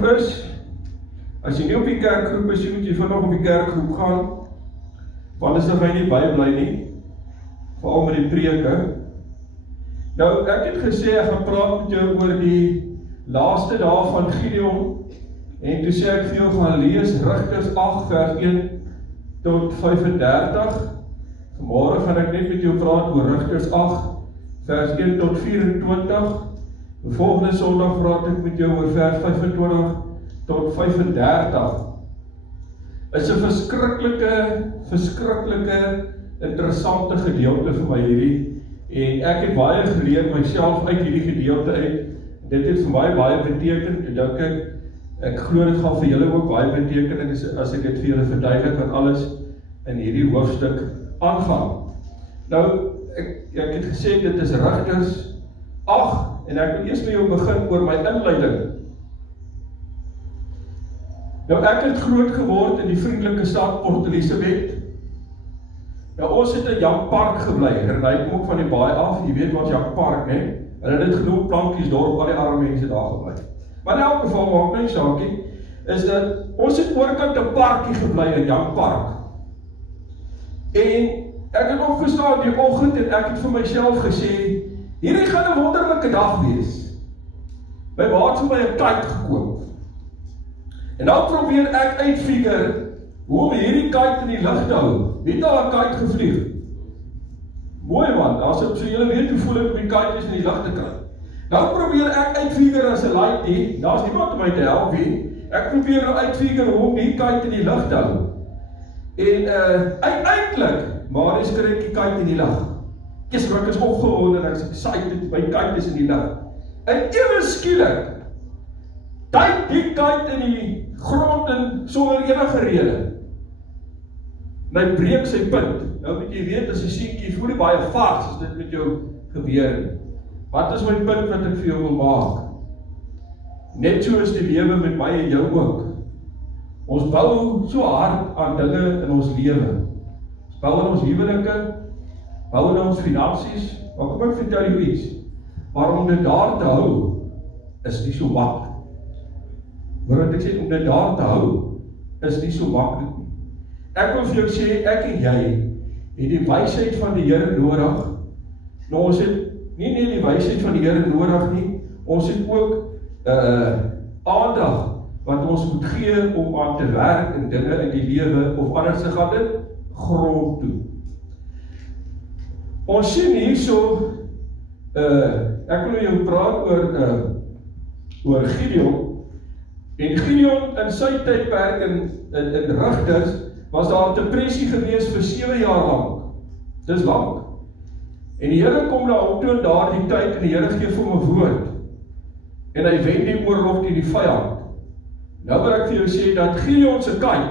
kerkgroep is, as jy nie op die kerkgroep is, moet jy vanaf op die kerkgroep gaan, want as jy nie bybly nie, veral met die preke. Nou, ek het gesê, ek gaan praat met jou oor die laaste dae van Gideon, en toe sê ek vir jou gaan lees Rigters 8 vers 1 tot 35. Vanmôre gaan ek net met jou praat oor Rigters 8 vers 1 tot 24. Die volgende Sondag praat ek met jou oor vers 25 tot 35. Is 'n verskriklike interessante gedeelte vir my hierdie, en ek het baie geleer myself uit hierdie gedeelte uit. Dit het vir my baie beteken, toe dink ek glo dit gaan vir julle ook baie beteken as ek dit vir julle verduidelik wat alles in hierdie hoofstuk aangaan. Nou, ek het gesê dit is Rigters 8, en ek wil eers met jou begin oor my inleiding. Nou, ek het groot geword in die vriendelike stad Port Elizabeth. Nou, ons het in Jan Park gebly, Renai kom ook van die baai af, jy weet wat Jan Park, ne? Hulle het dit genoem Plankies dorp, al die arme mense daar gebly. Maar in elk geval, maak my saakie, is dat ons het oorkant 'n parkie gebly in Jan Park. En ek het opgestaan die oggend en ek het vir myself gesê, hierdie gaan 'n wonderlike dag wees. My ma het vir my 'n kite gekoop. En dan probeer ek uitfigure hoe om hierdie kite in die lug te hou. Wie het al 'n kite gevlieg? Mooi man, as ek so julle weet hoe voel ek om die kite in die lug te kry. Dan probeer ek uitfigure as 'n laaitie, daar's niemand om my te help nie. Ek probeer nou uitfigure hoe om die kite in die lug te hou. En uiteindelik, maar is kry ek die kite in die lug. Ek is opgewonde en ek is excited, my kite is in die lug. En ewe skielik, duik die kite in die grond en sonder enige rede. En hy breek sy punt. Nou moet jy weet, as jy seentjie, voel nie baie vars as dit met jou gebeur. Wat is my punt wat ek vir jou wil maak? Net so is die lewe met my en jou ook. Ons bou so hard aan dinge in ons lewe. Ons bou in ons huwelike, bou in ons finansies, maar kom ek vertel jou iets. Maar om dit daar te hou, is nie so maklik. Wat ek sê, om dit daar te hou, is nie so maklik nie. Ek wil vir jou sê, ek en jy, het die wysheid van die Here nodig. Nou ons het nie net die wysheid van die Here nodig nie, ons het ook aandag wat ons moet gee om aan te werk in dinge in die lewe, of anders se gaan dit grond toe. Ons sien hierso, ek wil jou praat oor Gideon, en Gideon in sy tydperk in Rigters, was daar 'n depressie gewees vir 7 jaar lank. Dis lank. En die Here kom na hom toe in daardie tyd, en die Here gee vir hom 'n woord. En hy wen die oorlog teen die vyand. Nou wil ek vir jou sê dat Gideon se kite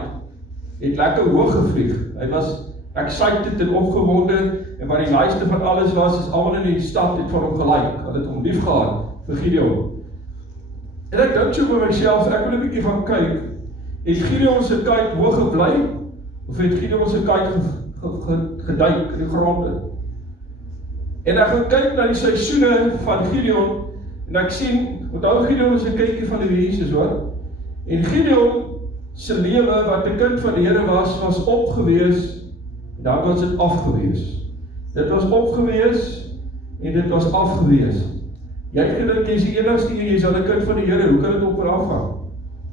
het lekker hoog gevlieg. Hy was excited en opgewonde, en wat die laaste van alles was, is almal in die stad het van hom gelyk. Hulle het hom lief gehad vir Gideon. En ek dink so by myself, ek wil 'n bietjie gaan kyk, het Gideon se kite hoog gebly, of het Gideon se kite geduik in die grond in? En ek gaan kyk na die seisoene van Gideon, en ek sien, onthou Gideon is 'n kindjie van die Jesus, hoor. En Gideon se lewe, wat 'n kind van die Here was opgewees, en dan was dit afgewees. Dit was opgewees, en dit was afgewees. Jy het gedink, jy is die enigste, jy is al 'n kind van die Here, hoe kan dit op en af gaan?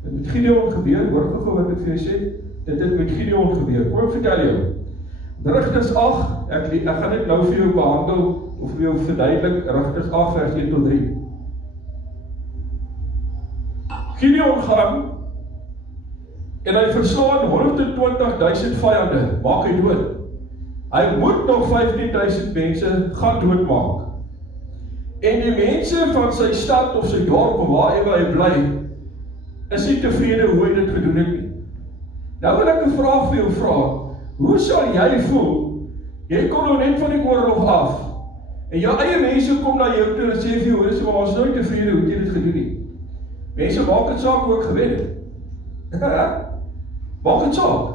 Dit met Gideon gebeur, hoor gou wat ek vir jou sê, dit het met Gideon gebeur. Kom ek vertel jou. Rigters 8, ek gaan net nou vir jou behandel, of vir jou verduidelik, Rigters 8 vers 1 tot 3. Gideon gaan, en hy verslaan 120.000 vyande, maak hy dood. Hy moet nog 15.000 mense gaan doodmaak. En die mense van sy stad of sy dorp, of waar hy bly, is nie tevrede hoe hy dit gedoen het nie. Nou wil ek 'n vraag vir jou vra, hoe sal jy voel? Jy kom nou net van die oorlog af, en jou eie mense kom na jou toe en sê vir jou, hoor, so ons nooit tevrede hoe jy dit gedoen nie. Mense maak het saak hoe ek gewen het. Maak het saak.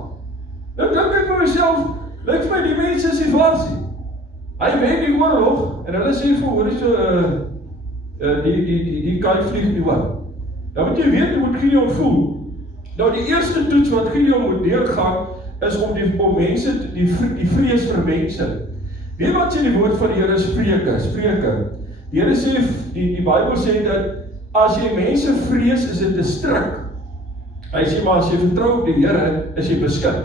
Nou dink ek vir myself, lyk vir my die mense is die varsie. Hy wen die oorlog, en hulle sê vir, hoor, so, die kite vlieg nie wat. Nou moet jy weet hoe Gideon voel. Nou die eerste toets wat Gideon moet deurgaan, is om mense, die vrees vir mense. Weet wat sê die woord van die Here is Spreuke. Die Here sê, die Bybel sê dat, as jy mense vrees, is dit 'n stryk. Hy sê, maar as jy vertrou op die Here, is jy beskik.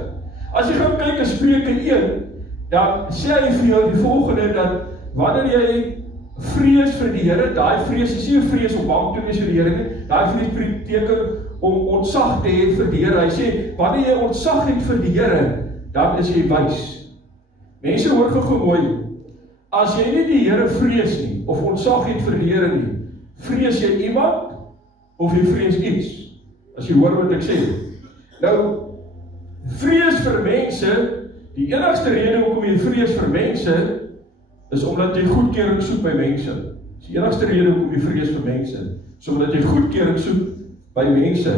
As jy gaan kyk in Spreuke 1, dan sê hy vir jou die volgende, dat wanneer jy vrees vir die Here, daai vrees is nie 'n vrees om bang te wees vir die Here nie, daai vrees beteken om ontzag te hê vir die Here. Hy sê, wanneer jy ontzag het vir die Here, dan is jy wys. Mense hoor gou mooi, as jy nie die Here vrees nie, of ontzag het vir die Here nie, vrees jy iemand, of jy vrees iets, as jy hoor wat ek sê. Nou, vrees vir mense, die enigste rede hoekom jy vrees vir mense, is omdat jy goedkeuring soek by mense. Dis die enigste rede hoekom jy vrees vir mense, is omdat jy goedkeuring soek by mense.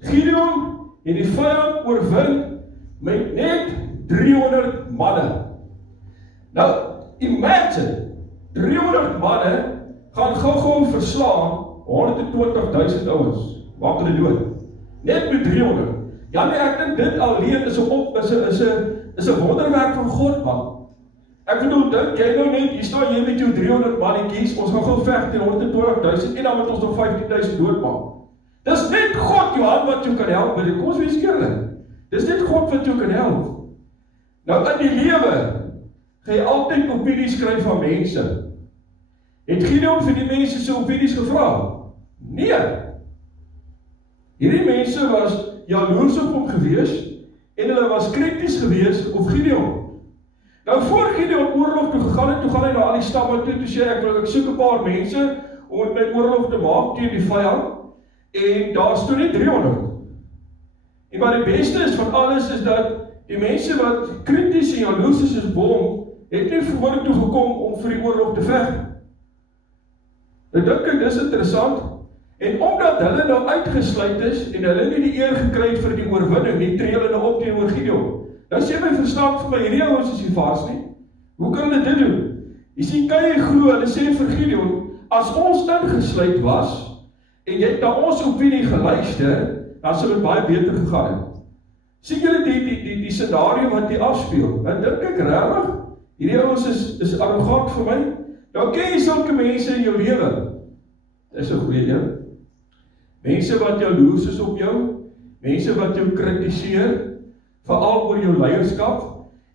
Gideon het die vyand oorwin met net 300 manne. Nou, imagine, 300 manne gaan gou verslaan 120.000 ouens. Maak hulle dood. Net met 300. Ja nee, ek dink dit alleen is 'n wonderwerk van God, man. Ek bedoel, dink jy nou net, hier staan jy met jou 300 mannetjies, ons gaan gou veg teen 120.000 en dan moet ons nog 15.000 doodmaak. Dis net God, Johan, wat jou kan help met dit. Kom ons wees eerlik. Dis net God wat jou kan help. Nou in die lewe gaan jy altyd opinies kry van mense. Het Gideon vir die mense se opinies gevra? Nee. Hierdie mense was jaloers op hom gewees en hulle was krities gewees op Gideon. Nou voor Gideon oorlog toe gegaan het, toe gaan hy na al die stamme toe sê ek soek 'n paar mense om met my oorlog te maak teen die vyand en daar stoor net 300. En maar die beste is van alles is dat die mense wat krities en jaloers is op hom, het nie voor toe gekom om vir die oorlog te veg. Nou dink ek, dis interessant, en omdat hulle nou uitgesluit is, en hulle nie die eer gekry het vir die oorwinning, nie tree hulle nou op teenoor Gideon. Dan sê my verstaan vir my, hierdie ouens is nie vars nie. Hoe kan hulle dit doen? Jy sien, kan jy glo, hulle sê vir Gideon, as ons ingesluit was, en jy het na ons opinie geluister, dan sal dit baie beter gegaan het. Sien julle die scenario wat die afspeel? Dan dink ek regtig, hierdie ouens is arrogant vir my. Nou ken jy sulke mense in jou lewe? Dis 'n goeie een. Mense wat jaloers is op jou, mense wat jou kritiseer, veral oor jou leierskap,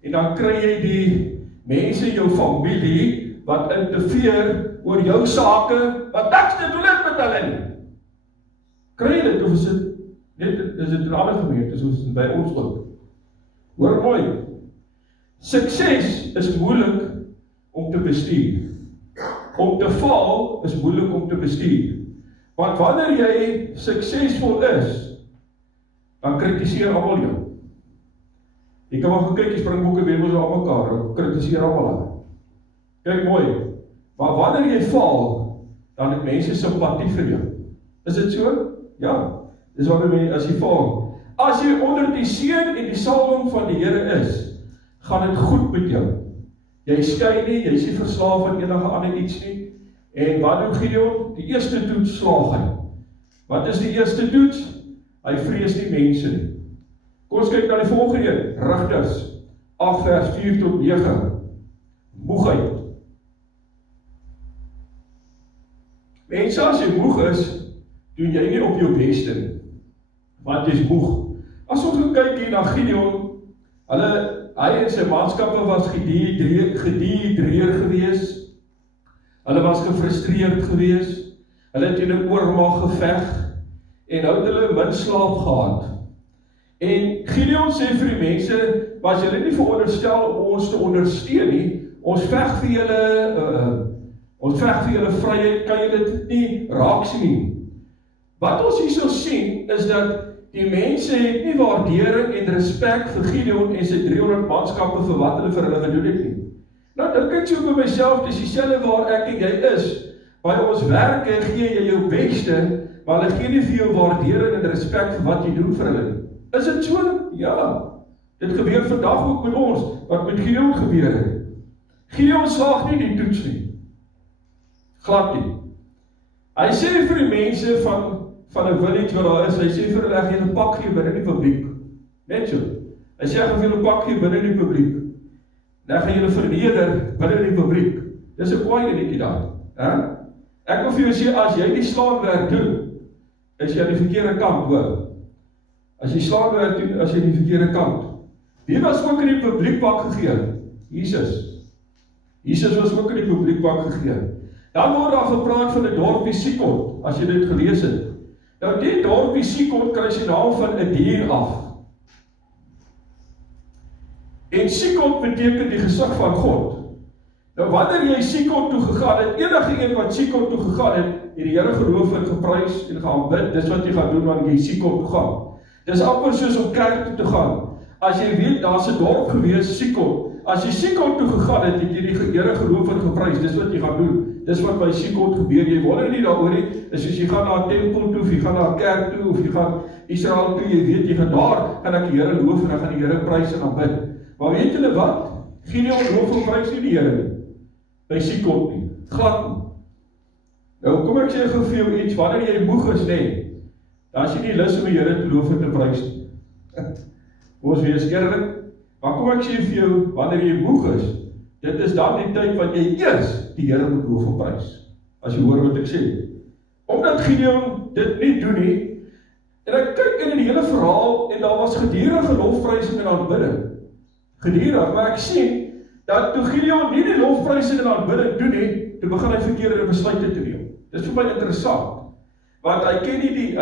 en dan kry jy die mense in jou familie, wat interfereer oor jou sake, wat niks te doen het met hulle nie. Kry jy dit, of is dit in alle gemeente, soos by ons ook? Hoor mooi, sukses is moeilik om te bestuur. Om te faal is moeilik om te bestuur. Want wanneer jy suksesvol is, dan kritiseer almal jou. Jy kan maar gaan kyk, jy springboeke Bybels aan mekaar, kritiseer almal. Kyk mooi, maar wanneer jy faal, dan het mense simpatie vir jou. Is dit so? Ja, dis wanneer as jy faal. As jy onder die seën en die salwing van die Here is, gaan dit goed met jou. Jy skei nie, jy is nie verslaaf aan enige ander iets nie. En wat doen Gideon? Die eerste toets slaag hy. Wat is die eerste toets? Hy vrees nie mense nie. Kom ons kyk na die volgende, Rigters 8 vers 4 tot 9. Moegheid. Mense, as jy moeg is, doen jy nie op jou beste nie. Want jy is moeg. As ons gaan kyk hier na Gideon, hy en sy manskappe was gedehidreer gewees. Hulle was gefrustreerd gewees. Hulle het in 'n oormag geveg en nou het hulle min slaap gehad. En Gideon sê vir die mense, was julle nie veronderstel om ons te ondersteun nie, ons veg vir julle vryheid, kan julle dit nie raak sien nie. Wat ons hier sal sien, is dat die mense het nie waardering en respek vir Gideon en sy 300 manskappe vir wat hulle vir hulle gedoen het nie. Nou dink ek so by myself, dis dieselfde waar ek en jy is. By ons werke gee jy jou beste, maar hulle gee nie vir jou waardering en respek vir wat jy doen vir hulle nie. Is dit so? Ja. Dit gebeur vandag ook met ons, wat met Gideon gebeur het. Gideon slaag nie die toets nie. Glad nie. Hy sê vir die mense van 'n village wat daar is, hy sê vir hulle, ek gaan 'n pak gee binne die publiek. Net so. Hy sê, ek gaan vir 'n pak gee binne die publiek. En ek gaan julle verneder binne die publiek. Dis 'n kwaai enetjie daar. Ek wil vir jou sê, as jy die slaanwerk doen, is jy aan die verkeerde kant, hoor. As jy slaanwerk doen, as jy die verkeerde kant. Wie was ook in die publiekpak gegee? Jesus. Jesus was ook in die publiekpak gegee. Dan word daar gepraat van 'n dorpie Sikot, as jy dit gelees het. Nou die dorpie Sikot kry sy naam van 'n dier af. En Sikot beteken die gesig van God. Nou wanneer jy Sikot toe gegaan het, enige een wat Sikot toe gegaan het, die Here geloof en geprys en gaan bid, dis wat jy gaan doen wanneer jy Sikot toe gaan. Dis amper soos om kerk toe te gaan. As jy weet, daar's 'n dorp gewees, Sikot. As jy Sikot toe gegaan het, het jy die Here geloof en geprys, dis wat jy gaan doen. Dis wat by Sikot gebeur, jy wonder nie daaroor nie, is soos jy gaan na 'n tempel toe, of jy gaan na 'n kerk toe, of jy gaan Israel toe, jy weet, jy gaan daar, gaan ek die Here loof en ek gaan die Here prys en aanbid. Maar weet julle wat? Gideon loof en prys nie die Here nie, by Sikot nie, glad nie. Nou kom ek sê gou vir jou iets, wanneer jy moeg is, nee, dan is jy nie lus om die Here te loof en te prys nie. Ons wees eerlik, maar kom ek sê vir jou, wanneer jy moeg is, dit is dan die tyd wat jy eers die Here moet loof en prys. As jy hoor wat ek sê. Omdat Gideon dit nie doen nie, en ek kyk in die hele verhaal, en daar was gedurende lofprysing en aanbidding. Gedurende, maar ek sien, dat toe Gideon nie die lofprysing en aanbidding doen nie, toe begin hy verkeerde besluite te neem. Dit is vir my interessant. Want hy ken nie die,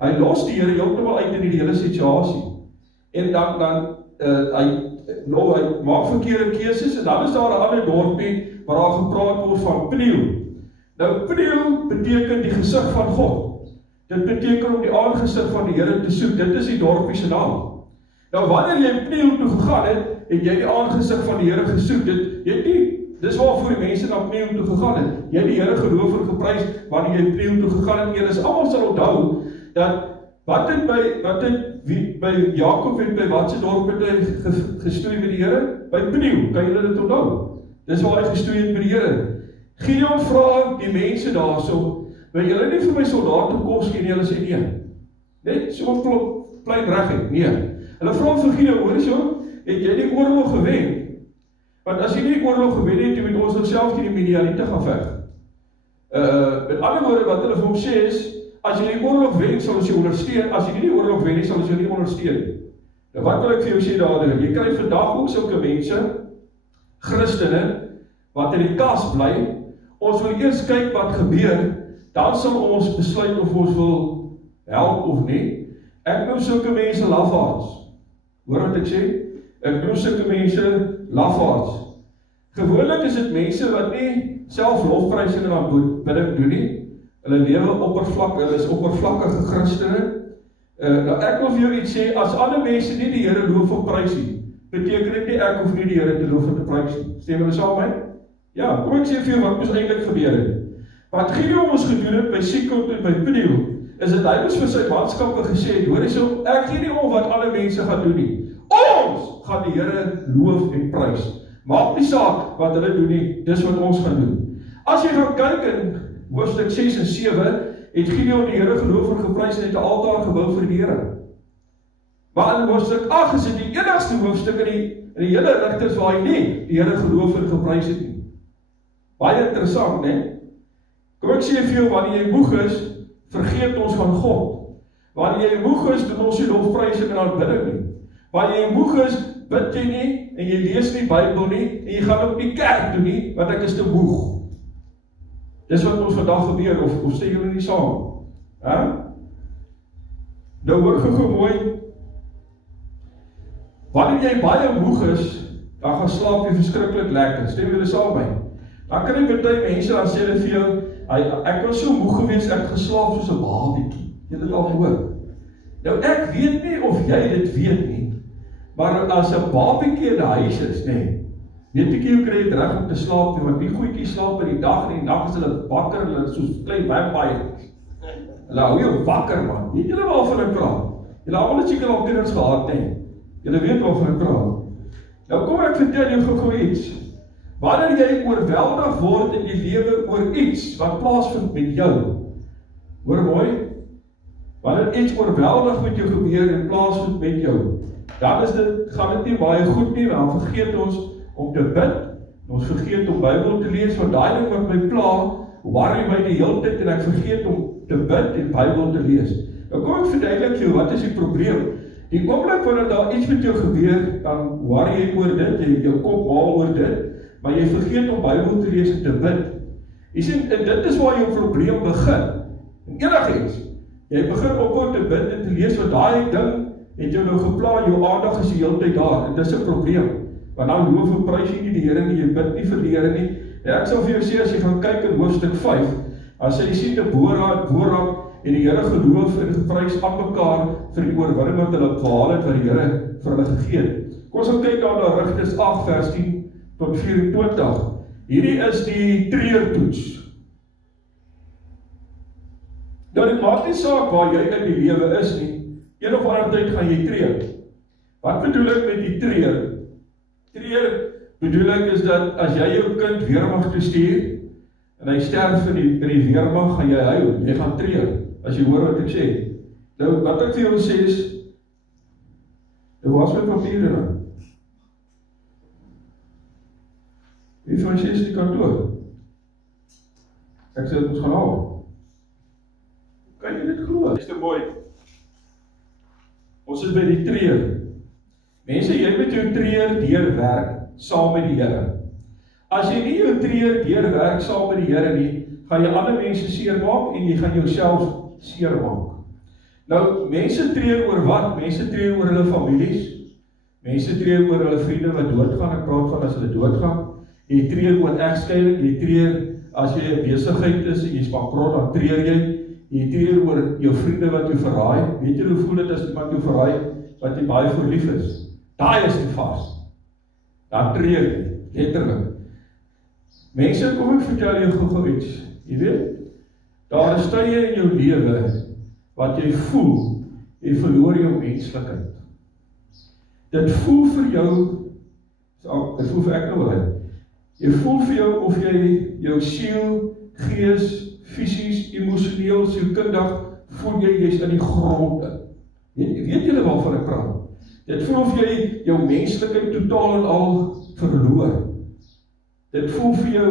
hy los die Here heeltemal uit in die hele situasie. En dan hy maak verkeerde keuses, en dan is daar 'n ander dorpie waar daar gepraat word van Peniel. Nou Peniel beteken die gesig van God. Dit beteken om die aangesig van die Here te soek. Dit is die dorpie se naam. Nou wanneer jy Peniel toe gegaan het, het jy die aangesig van die Here gesoek. Dis waarvoor die mense na Peniel toe gegaan het. Jy het die Here geloof en geprys wanneer jy Peniel toe gegaan het. Julle almal sal onthou dat wat het by Jakob en by watse dorp het hy gestoei met die Here? By Peniel, kan julle dit onthou? Dis waar hy gestoei het met die Here. Gideon vra die mense daarso, wil julle nie vir my soldate kos gee nie? Hulle sê nee. Net so plein reguit, nee. Hulle vra vir Gideon, hoor so, het jy die oorlog gewen? Want as jy nie die oorlog gewen het, jy moet ons ook self die Midianiete gaan veg. Met ander woorde, wat hulle vir hom sê is, as jy die oorlog wen, sal ons jou ondersteun. As jy nie die oorlog wen nie, sal ons jou nie ondersteun. Nou wat wil ek vir jou sê daardeur? Jy kry vandag ook sulke mense, Christene, wat in die kas bly. Ons wil eers kyk wat gebeur, dan sal ons besluit of ons wil help of nie. Ek noem sulke mense lafaards. Hoor wat ek sê? Ek noem sulke mense lafaards. Gewoonlik is dit mense wat nie self lofprysing en aanbidding doen nie. Hulle lewe oppervlak, hulle is oppervlakkige Christene. Nou ek wil vir jou iets sê, as ander mense nie die Here loof en prys nie, beteken dit nie ek hoef nie die Here te loof en te prys nie. Stem julle saam met my? Ja, kom ek sê vir jou wat moes eintlik gebeur het. Wat Gideon ons gedoen het by Sikot en by Peniel, is dit hy moes vir sy manskappe gesê het, hoor hierso, ek gee nie om wat ander mense gaan doen nie. Ons gaan die Here loof en prys. Maak nie saak wat hulle doen nie, dis wat ons gaan doen. As jy gaan kyk in hoofstuk 6 en 7, het Gideon die Here geloof en geprys en het 'n altaar gebou vir die Here. Maar in hoofstuk 8 is dit die enigste hoofstuk in die hele Rigters waar hy nie die Here geloof en geprys het nie. Baie interessant, né? Kom ek sê vir jou, wanneer jy moeg is, vergeet ons van God. Wanneer jy moeg is, doen ons nie lofprysing en aanbidding nie. Wanneer jy moeg is, bid jy nie, en jy lees nie Bybel nie, en jy gaan ook nie kerk doen nie, want ek is te moeg. Dis wat ons vandag gebeur, of sê julle nie saam? Nou hoor gou mooi, wanneer jy baie moeg is, dan gaan slaap jy verskriklik lekker. Stem julle saam by? Dan kan jy baie mense, dan sê hulle vir jou, ek was so moeg gewees, ek het geslaap soos 'n babietjie. Julle het al gehoor. Nou ek weet nie of jy dit weet nie, maar as 'n babietjie in die huis is, nee, weet ek jy kry dit reg om te slaap, want die goedjies slaap in die dag en die nag is hulle wakker, hulle soos klein vampires. Hulle hou jou wakker, man. Weet julle waarvan ek praat? Julle almal het seker al kinders gehad, nee. Julle weet waarvan ek praat. Nou kom ek vertel jou gou iets. Wanneer jy oorweldig word in die lewe oor iets wat plaasvind met jou, Hoor mooi, wanneer iets oorweldig met jou gebeur en plaasvind met jou, dan gaan dit nie baie goed nie, want dan vergeet ons om te bid, ons vergeet om Bybel te lees, want daai ding wat my pla, worry my die hele tyd, en ek vergeet om te bid en Bybel te lees. Nou kom ek verduidelik jou, wat is die probleem? Die oomblik wanneer daar iets met jou gebeur, dan worry jy oor dit, jy jou kop maal oor dit, maar jy vergeet om Bybel te lees en te bid. Jy sien, en dit is waar jou probleem begin. En enigiets, jy begin ophou te bid en te lees, want daai ding het jou nou gepla, jou aandag is die hele tyd daar, en dis 'n probleem. Want nou loof en prys jy nie die Here nie, jy bid nie vir die Here nie. En ek sal vir jou sê, as jy gaan kyk in hoofstuk 5, as jy sien Deborah en die Here geloof en geprys aan mekaar vir die oorwinning wat hulle behaal het, wat die Here vir hulle gegee het. Kom ons gaan kyk na Rigters 8 vers 10 tot 24. Hierdie is die treurtoets. Nou dit maak nie saak waar jy in die lewe is nie. Een of ander tyd gaan jy treur. Wat bedoel ek met die treur? Treur bedoel ek is dat as jy jou kind weermag toe stuur en hy sterf in die weermag, gaan jy huil, jy gaan treur, as jy hoor wat ek sê. Nou wat ek vir jou sê is, dit was my papiere nou. Wie van jy is die kantoor? Ek sê dit ons gaan haal. Kan jy dit glo? Dis te mooi. Ons is by die treur. Mense, jy moet jou treur deurwerk saam met die Here. As jy nie jou treur deurwerk saam met die Here nie, gaan jy ander mense seermaak en jy gaan jouself seermaak. Nou, mense treur oor wat? Mense treur oor hulle families. Mense treur oor hulle vriende wat doodgaan. Ek praat van as hulle doodgaan. Jy treur oor egskeiding, jy treur as jy 'n besigheid is en jy's bankrot, dan treur jy. Jy treur oor jou vriende wat jou verraai. Weet jy hoe voel dit as iemand jou verraai wat jy baie voor lief is? Daai is nie vas. Dan treur jy, letterlik. Mense, kom ek vertel jou gou iets. Jy weet, daar is tye in jou lewe wat jy voel, jy verloor jou menslikheid. Dit voel vir jou, dit voel vir ek nou wel. Jy voel vir jou of jy jou siel, gees, fisies, emosioneel, sielkundig, voel jy's in die grond in. Weet julle waarvan ek praat? Dit voel of jy jou menslikheid totaal en al verloor. Dit voel vir jou,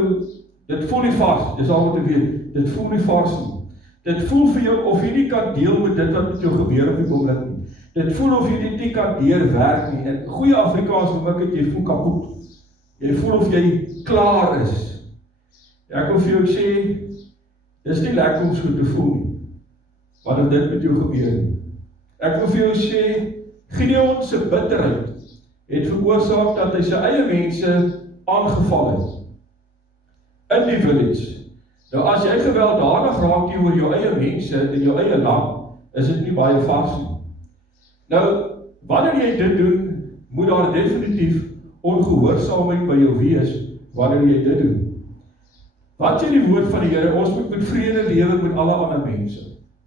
dit voel nie vars, dis al wat ek weet, dit voel nie vars nie. Dit voel vir jou of jy nie kan deel met dit wat met jou gebeur op die oomblik nie. Dit voel of jy dit nie kan deurwerk nie. In goeie Afrikaans noem ek dit, jy voel kapot. Jy voel of jy klaar is. Ek wil vir jou sê, dis nie lekker om so te voel nie, wanneer dit met jou gebeur nie. Ek wil vir jou sê, Gideon se bitterheid het veroorsaak dat hy sy eie mense aangeval het. In die village. Nou as jy gewelddadig raak teenoor jou eie mense in jou eie land, is dit nie baie vars nie. Nou, wanneer jy dit doen, moet daar definitief ongehoorsaamheid by jou wees, wanneer jy dit doen. Wat sê die woord van die Here? Ons moet met vrede lewe met alle ander mense.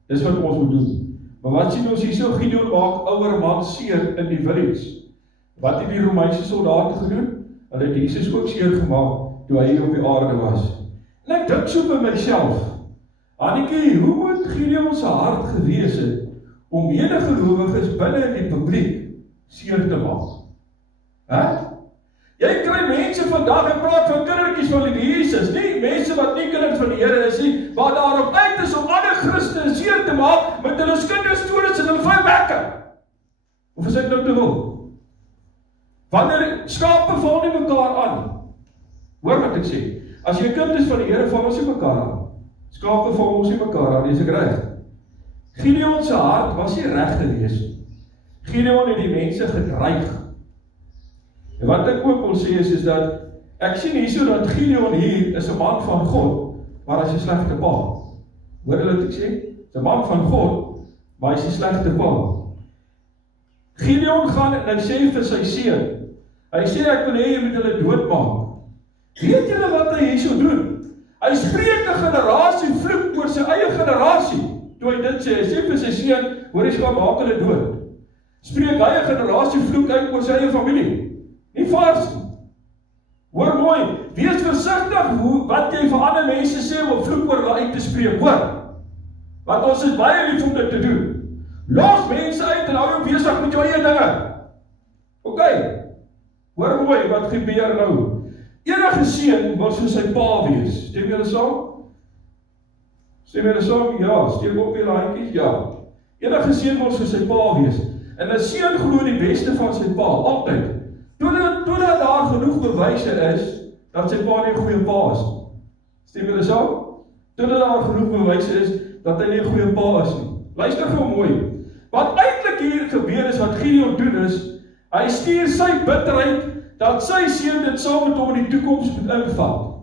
Dis wat ons moet doen. Maar wat sien ons hier so? Gideon maak ouer man seer in die village. Wat het die Romeinse soldate gedoen? Hulle het Jesus ook seer gemaak toe hy op die aarde was. En ek dink so by myself, Annetjie, hoe moet Gideon se hart gewees het om medegelowiges binne in die publiek seer te maak? Hè? Jy kry mense vandag en praat van kindertjies van die Jesus, nie mense wat nie kinders van die Here is nie, maar daarop uit is om ander Christene seer te maak met hulle kinderstories en hulle vuilbekke. Of is ek nou te wil? Wanneer skape val nie mekaar aan. Hoor wat ek sê. As jy kind is van die Here, val ons nie mekaar aan. Skape val ons nie mekaar aan, is ek reg? Gideon se hart was nie reg gewees nie. Gideon het die mense gedreig. En wat ek ook wil sê is dat, ek sien hierso dat Gideon hier is 'n man van God, maar hy is 'n slegte pa. Hoor jy wat ek sê? Hy's 'n man van God, maar hy is 'n slegte pa. Gideon gaan en hy sê vir sy seun, hy sê ek wil hê jy moet hulle doodmaak. Weet julle wat hy hierso doen? Hy spreek 'n generasie vloek oor sy eie generasie. Toe hy dit sê, hy sê vir sy seun, hoor jy gaan maak hulle dood. Spreek hy 'n generasie vloek uit oor sy eie familie. Nie vars nie. Hoor mooi, wees versigtig wat jy vir ander mense sê om 'n vloek oor hulle uit te spreek, hoor. Want ons is baie lief om dit te doen. Los mense uit en hou jou besig met jou eie dinge. OK. Hoor mooi wat gebeur nou. Enige seun wil soos sy pa wees. Stem julle saam? Stem julle saam? Ja, steek op julle handjies. Ja. Enige seun wil soos sy pa wees. En 'n seun glo die beste van sy pa, altyd. Totdat daar genoeg bewyse is dat sy pa nie 'n goeie pa is. Stem julle saam? Totdat daar genoeg bewyse is dat hy nie 'n goeie pa is nie. Luister gou mooi. Wat eintlik hier gebeur is, wat Gideon doen is, hy stuur sy bitterheid dat sy seun dit saam met hom in die toekoms moet invat.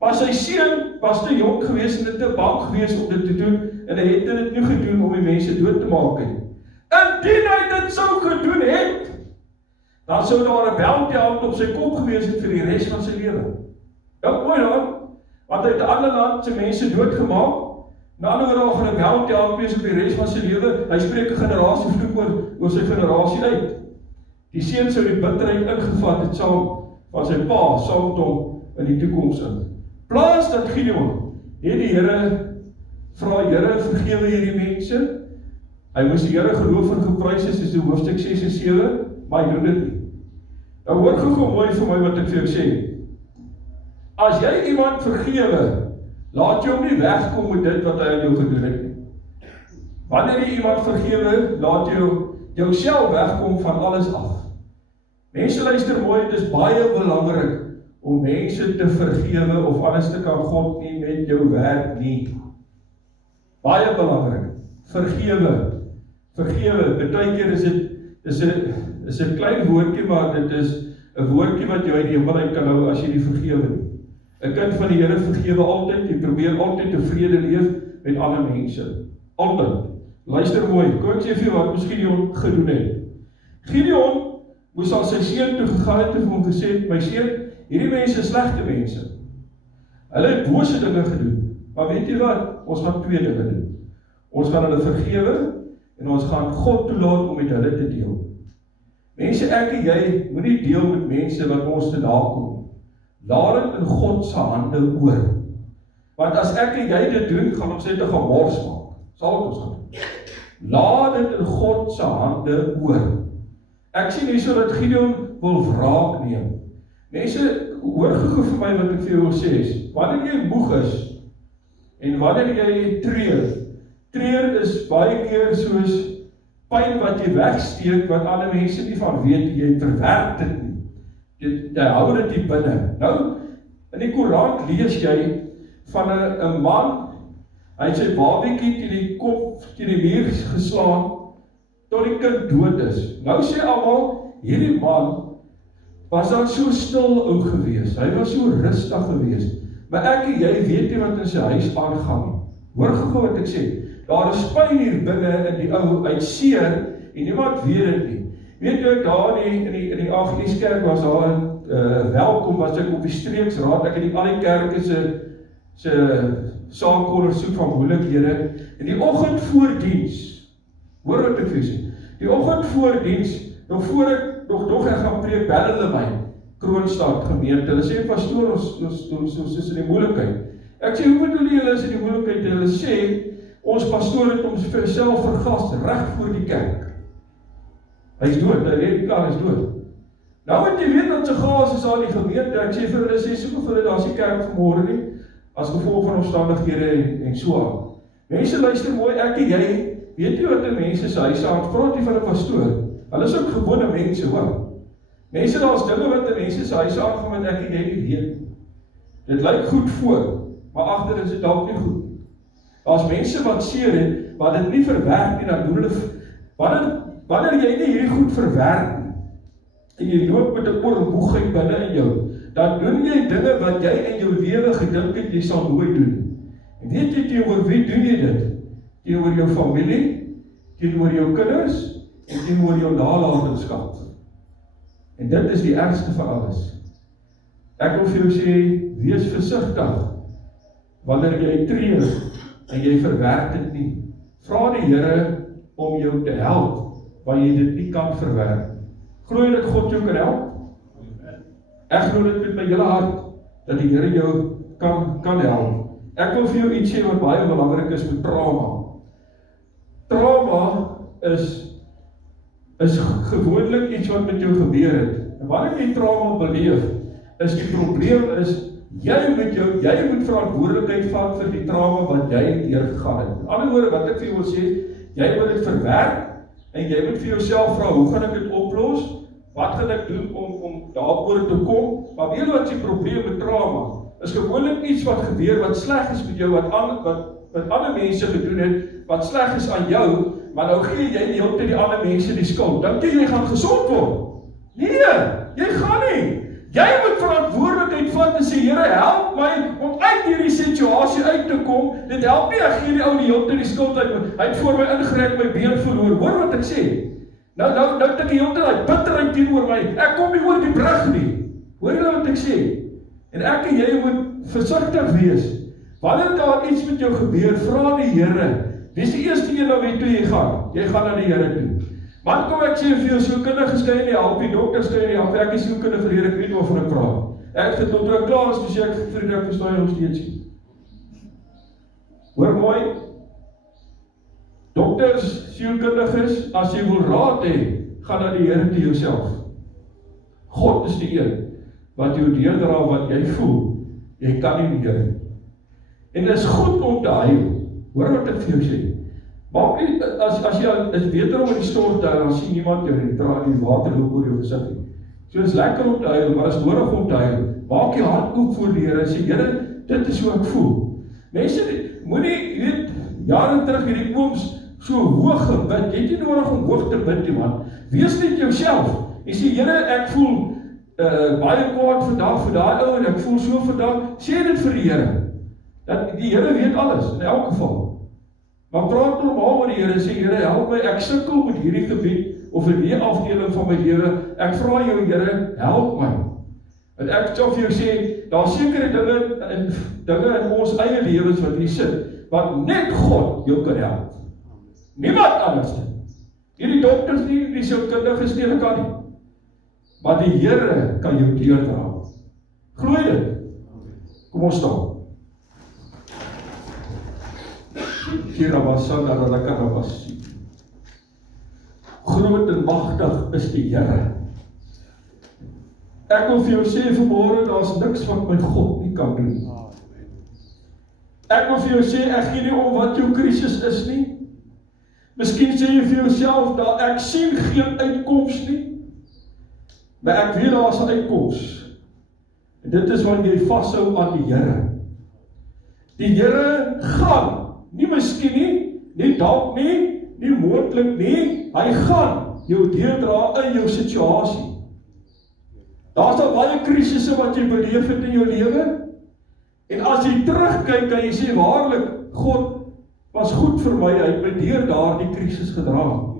Maar sy seun was te jonk geweest en te bang geweest om dit te doen, en hy het dit nie gedoen om die mense dood te maak nie. Indien hy dit sou gedoen het, dan sou daar 'n bounty op sy kop gewees het vir die res van sy lewe. Dink mooi daaraan, want hy het 'n ander land se mense doodgemaak. Na ander woorde, gaan 'n bounty wees op die res van sy lewe. Hy spreek 'n generasie vloek oor sy generasie uit. Die seun sou die bitterheid ingevat het saam van sy pa, saam met hom in die toekoms in. Plaas dat Gideon, het die Here vra, Here, vergewe hierdie mense. Hy moes die Here geloof en geprys is die hoofstuk 6 en 7, maar hy doen dit nie. Nou hoor gou mooi vir my wat ek vir jou sê. As jy iemand vergewe, laat jy hom nie wegkom met dit wat hy aan jou gedoen het nie. Wanneer jy iemand vergewe, laat jy jouself wegkom van alles af. Mense luister mooi, dit is baie belangrik om mense te vergewe, of anders te kan God nie met jou werk nie. Baie belangrik. Vergewe. Baie keer is 'n klein woordjie, maar dit is 'n woordjie wat jou uit die hemel uit kan hou as jy die vergewe nie. 'n Kind van die Here vergewe altyd, jy probeer altyd tevrede leef met ander mense. Altyd. Luister mooi, kom ek sê vir jou wat Gideon gedoen het. Gideon moes al sy seun toe gegaan het en vir hom gesê het, my seun, hierdie mense is slegte mense. Hulle het bose dinge gedoen. Maar weet jy wat? Ons gaan twee dinge doen. Ons gaan hulle vergewe en ons gaan God toelaat om met hulle te deel. Mense, ek en jy moenie deel met mense wat ons te nakom. Laat dit in God se hande oor. Want as ek en jy dit doen, gaan ons net 'n gemors maak. Sal ons gaan. Laat dit in God se hande oor. Ek sien hier so dat Gideon wil wraak neem. Mense, hoor gou vir my wat ek vir jou wil sê is, wanneer jy moeg is, en wanneer jy treur is baie keer soos pyn wat jy wegsteek, wat ander mense nie van weet, jy verwerk dit nie. Jy hou dit hier binne. Nou, in die Koran lees jy van 'n man, hy het sy babiekie teen die kop, teen die muur geslaan, tot die kind dood is. Nou sê almal, hierdie man was dan so stil ou gewees, hy was so rustig gewees, maar ek en jy weet nie wat in sy huis aangaan nie. Hoor gou wat ek sê, daar is pyn hier binne in die ou, uit seer, en niemand weet dit nie. Weet jy, daar in die Agneskerk was daar in welkom, was ek op die streeksraad, ek het die al die kerke se saak ondersoek van moeilikhede, en die oggend voor diens, hoor wat ek vir sê, die oggend voor diens, nog ek gaan preek, bel hulle my, Kroonstad gemeente, hulle sê, pastoor, ons is in die moeilikheid. Ek sê, hoe bedoel julle is in die moeilikheid? Hulle sê, ons pastoor het ons vir self vergas, reg voor die kerk. Hy is dood, hy weet klaar, hy is dood. Nou moet jy weet dat sy gas is aan die gemeente, ek sê vir hulle, sê soek vir hulle, daar is die kerk vanmorgen nie, as gevolg van omstandighede en so aan. Mense luister mooi, ek en jy, weet jy wat die mense sê, hy sê, praat nie van 'n pastoor, hulle is ook gewone mense, hoor. Mense, daar is dinge wat die mense sê, hy sê aangaan wat ek en jy nie weet. Dit lyk goed voor, maar agter is dit dalk nie goed. Daar's mense wat seer het, wat dit nie verwerk nie, dan doen hulle, wanneer jy nie hierdie goed verwerk nie, en jy loop met 'n oormoegheid binne in jou, dan doen jy dinge wat jy in jou lewe gedink het, jy sal nooit doen. En weet jy teenoor wie doen jy dit? Teenoor jou familie, teenoor jou kinders, en teenoor jou nalatenskap. En dit is die ergste van alles. Ek wil vir jou sê, wees versigtig, wanneer jy treur, en jy verwerk dit nie. Vra die Here om jou te help, wanneer jy dit nie kan verwerk. Glo jy dat God jou kan help? Ek glo dit met my hele hart, dat die Here jou kan help. Ek wil vir jou iets sê wat baie belangrik is met trauma. is gewoonlik iets wat met jou gebeur het. En wanneer jy trauma beleef, is die probleem is, jy moet verantwoordelikheid vat vir die trauma wat jy deurgegaan het. In ander woorde, wat ek vir jou wil sê, jy moet dit verwerk, en jy moet vir jouself vra, hoe gaan ek dit oplos? Wat gaan ek doen om daaroor te kom? Maar weet wat die probleem met trauma, is gewoonlik iets wat gebeur, wat sleg is met jou, wat ander mense gedoen het, wat sleg is aan jou, maar nou gee jy die hele tyd die ander mense die skuld. Dink jy gaan gesond word? Nee, jy gaan nie. Jy moet verantwoordelikheid vat en sê, Here, help my om uit hierdie situasie uit te kom. Dit help nie, ek gee die ou die hele tyd die skuld uit. Hy het voor my ingereik, my been verloor. Hoor wat ek sê? Nou het ek die hele tyd die bitterheid teenoor my. Ek kom nie oor die brug nie. Hoor jy wat ek sê? En ek en jy moet versigtig wees. Wanneer daar iets met jou gebeur, vra die Here. Wie is die eerste een na wie toe jy gaan? Jy gaan na die Here toe. Maar kom ek sê vir jou, sielkundiges kan jy nie help, die dokters kan jy nie help, ek is sielkundige geleerde, ek weet waarvan ek praat. Ek het tot ek klaar is, dus ek vriend, ek verstaan jy nog steeds nie. Hoor mooi, dokters, sielkundiges, as jy wil raad hê, gaan na die Here toe jouself. God is die een, wat jou deurdra wat jy voel, jy kan nie meer. En dit is goed om te huil, hoor wat ek vir jou sê. Maak nie, as jy is beter om in die stort te huil, dan sien niemand jou die water loop oor jou gezicht nie. So is lekker om te huil, maar is nodig om te huil. Maak jy hart oop voor die Here en sê, Here, dit is hoe ek voel. Mense, moet nie, jy weet, jare terug hierdie ooms so hoog gebid, jy het nie nodig om hoog te bid nie, man. Wees net jouself. Jy sê, Here, ek voel baie kwaad vandag vir daai ou en ek voel so vandag. Sê dit vir die Here. Dat die Here weet alles, in elk geval. Maar praat normaal met die Here en sê, Here, help my, ek sukkel met hierdie gebied, of in die afdeling van my lewe, ek vra jou, Here, help my. Want ek sal vir jou sê, daar sekere dinge in ons eie lewens wat hier sit, wat net God jou kan help. Niemand anders nie. Nie die dokters nie, die sielkundiges nie, kan nie. Maar die Here kan jou deurdra. Glooi dit. Kom ons staan. Groot en magtig is die Here. Ek wil vir jou sê vanmôre, daar is niks wat my God nie kan doen. Ek wil vir jou sê, ek gee nie om wat jou krisis is nie. Miskien sê jy vir jouself, dat ek sien geen uitkoms nie, maar ek weet daar is 'n uitkoms. En dit is wanneer jy vashou aan die Here. Die Here gaan, nie miskien nie, nie dalk nie, nie moontlik nie, hy gaan jou deurdra in jou situasie. Daar is al baie krisisse wat jy beleef het in jou lewe, en as jy terugkyk, kan jy sê, waarlik, God was goed vir my, hy het my deur daardie krisis gedra.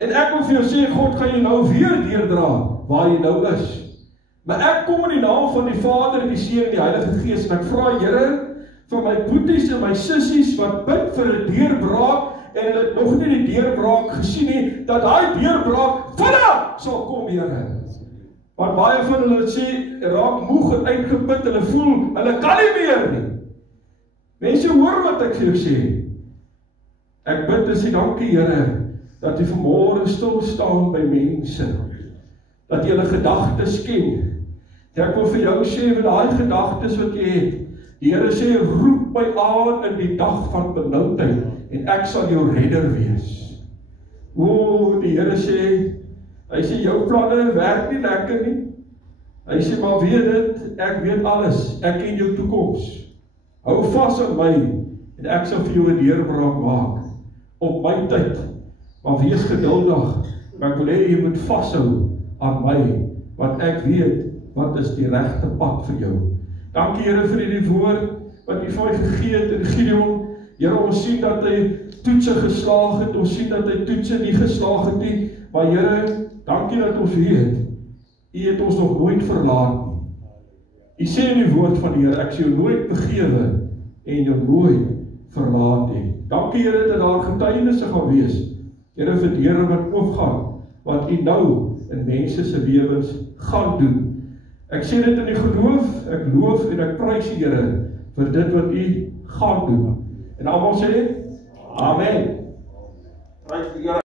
En ek wil vir jou sê, God gaan jy nou weer deurdra, waar jy nou is. Maar ek kom in die naam van die Vader, die Seun en die Heilige Gees, en ek vra, Here, vir my boeties en my sissies, wat bid vir 'n deurbraak, en hulle het nog nie die deurbraak gesien nie, dat hy deurbraak vinnig sal kom, Here. Want baie van hulle sê, raak moeg en uitgeput, hulle voel, hulle kan nie meer nie. Mense, hoor wat ek vir jou sê. Ek bid en sê, dankie Here, dat jy vanmôre stil staan by mense, dat jy hulle gedagtes ken. Ek wil vir jou sê, met daai gedagtes wat jy het, die Here sê, roep my aan in die dag van benoudheid, en ek sal jou redder wees. O, die Here sê, hy sê, jou planne werk nie lekker nie. Hy sê, maar weet dit, ek weet alles, ek ken jou toekoms. Hou vas aan my, en ek sal vir jou 'n deurbraak maak, op my tyd. Maar wees geduldig, maar ek wil hê jy moet vashou aan my, want ek weet, wat is die regte pad vir jou. Dankie Here vir die woord, wat jy vir my gegee het in Gideon. Here, ons sien dat hy toetse geslaag het, ons sien dat hy toetse nie geslaag het nie, maar Here, dankie dat ons weet, U het ons nog nooit verlaat nie. U sê in die woord van die Here, ek sal jou nooit begewe, en jou nooit verlaat nie. Dankie Here, dat daar getuienisse gaan wees, Here, vir deure wat oopgaan, wat U nou in mense se lewens gaan doen. Ek sê dit in die geloof, ek loof en ek prys die Here vir dit wat U gaan doen. En almal sê, Amen. Prys die Here.